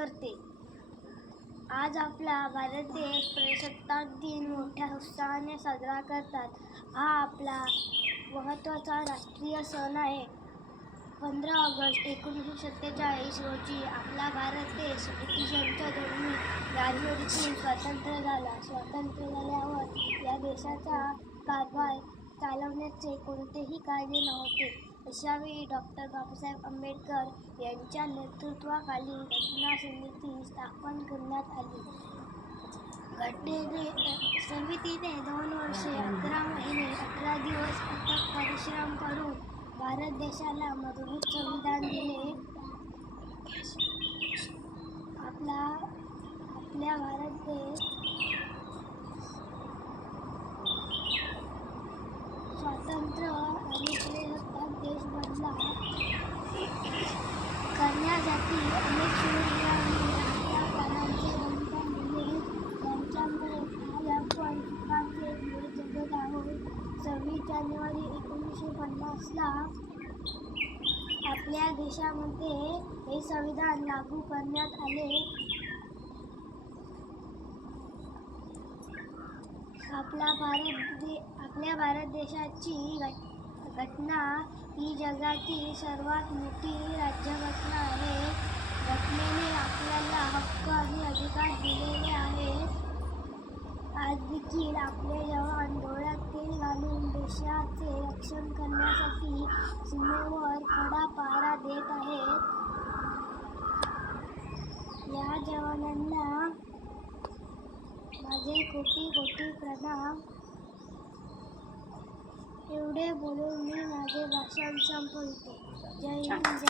करते. आज आपला भारत देश प्रजासत्ताक दिन मोठ्या उत्साहाने साजरा करतात. हा आपला महत्त्वाचा राष्ट्रीय सण आहे. पंधरा ऑगस्ट एकोणीसशे सत्तेचाळीस रोजी आपला भारत देश ब्रिटिशांच्या दोन्ही राजवटीतून स्वातंत्र्य झाला. स्वातंत्र्य झाल्यावर या देशाचा कारभार चालवण्याचे कोणतेही कायदे नव्हते. अशावेळी डॉक्टर बाबासाहेब आंबेडकर यांच्या नेतृत्वाखाली घटना समिती स्थापन करण्यात आली. घटनेने समितीने दोन वर्षे अकरा महिने अकरा दिवस अथक परिश्रम करून भारत देशाला मजबूत संविधान दिले. आपला आपल्या भारत देश स्वातंत्र्य आणि प्रजासत्ताक देश बनला करण्यासाठी अनेक शूरवीरांनी आपल्या प्राणांचे बलिदान दिले त्यांच्यामुळे आज आपण सुखाचे दिवस जगत आहोत सव्वीस जानेवारी एकोणीसशे पन्नासला आपल्या देशामध्ये हे संविधान लागू करण्यात आले. आपला भारत दे आपल्या भारत देशाची घट घटना ही जगातील सर्वात मोठी राज्यघटना आहे. घटनेने आपल्याला हक्क आणि अधिकार दिलेले आहेत. आज देखील आपले जवान डोळ्यात तेल घालून देशाचे रक्षण करण्यासाठी सीमेवर खडा पहारा देत आहेत. या जवानांना माझे कोटी कोटी प्रणाम. করে বলুন মাঝে ভাষা সম্পর্কে। জয় হিন্দ